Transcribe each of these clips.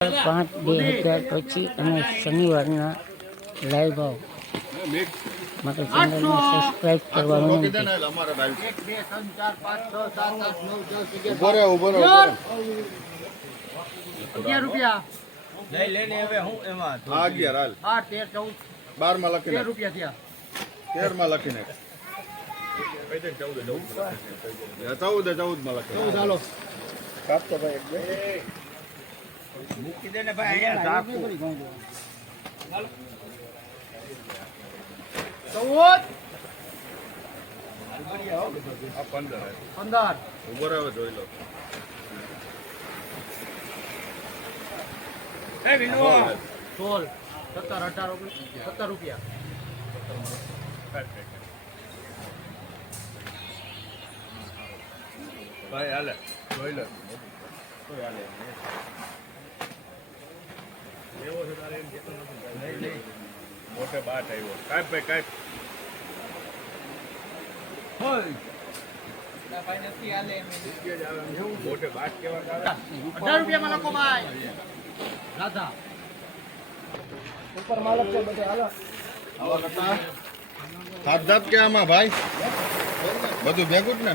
પાંચ બે હજાર પછી અને શનિવારના લાઈવ ભાવ માટે ચેનલને સબસ્ક્રાઈબ કરવા વિનંતી ઊભો રહે ઊભો રૂપિયા. હા અગિયાર હાલ. બાર ચૌદ. માં લખીને રૂપિયા થયા. તેરમાં લખીને ચૌદ ચૌદમાં લખીને ચાલો કાપતો ભાઈ એક દે ને ભાઈ પંદર હે. પંદર ઊભો રહે હવે જોઈ લો સોળ. સત્તર અઢાર સત્તર રૂપિયા. ભાઈ હાલે. જોઈ લો. મોટે બાટ આવ્યો હા ભાઈ કાંઈ મોટે બાટ કેવા અઢાર રૂપિયામાં લખો ભાઈ રાધા સાત જાત કે આમાં ભાઈ બધું ભેગું જ ને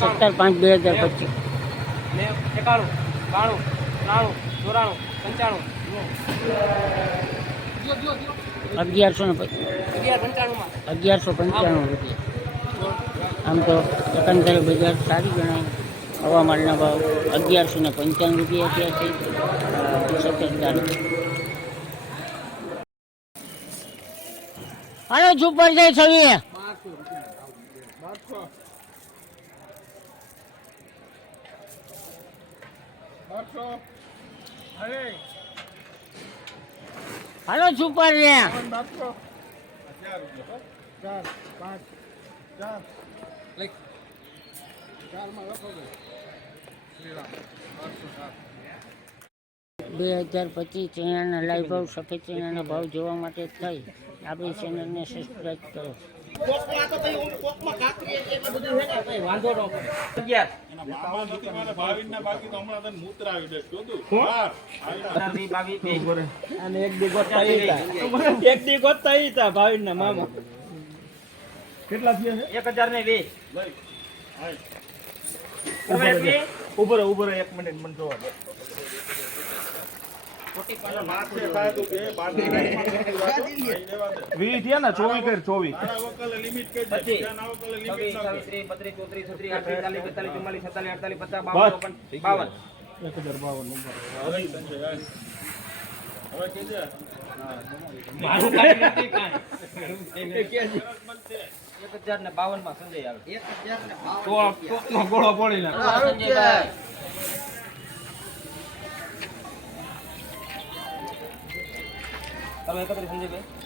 સત્તર પાંચ બે હજાર પચીસ. એકાણું બાણું ત્રાણું ચોરાણું પંચાણું. અગિયારસો ને અગિયારસો પંચાણું રૂપિયા. આમ તો એકંદરે બજાર સારી ગણાય. હવામાનના ભાવ અગિયારસો ને પંચાણું રૂપિયા થયા છે. સત્તર તારીખ હાલો સુપર જાય છવી હાલો સુપર રે. બે હજાર પચીસ ચણાના લાઈવ ભાવ સફેદ ચણાના ભાવ જોવા માટે થઈ. આપણી ચેનલને સબસ્ક્રાઈબ કરો. મામા. કેટલા થયા એક હજાર ને વીસ. ઊભો રહો ઊભો રહો એક મિનિટ મને જોવા દે. વીસ થયા ને ચોવીસ કર ચોવીસ. બાવન એક હજાર બાવન એક હજાર ને બાવનમાં સંજય આવે. ગોળો પડી ને તમે એકત્રીસ સંજયભાઈ.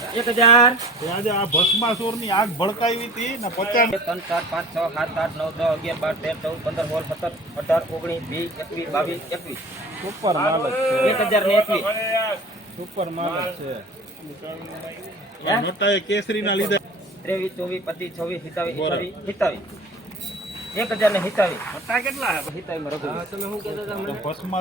એક હજાર. આજે આ ભસ્માસુર આગ ભડકાવી હતી ને પચાસ ત્રણ ચાર પાંચ છ સાત આઠ નવ દસ અગિયાર બાર તેર ચૌદ પંદર સોળ સત્તર અઢાર ઓગણીસ વીસ એકવીસ બાવીસ એકવીસ. સુપર માલ જ એક હજાર ને એકવીસ. સુપર માલ છે. હે? નોટા એ કેસરી ના લીધે ત્રેવીસ ચોવીસ પચીસ છવ્વીસ સિત્તાવીસ અઠાવીસ સિત્તાવીસ એક હજાર ને સિત્તાવીસ કેટલા સિત્તાવીસમાં રઘુ તમે શું કહેતા હતા મને? ભસ્મા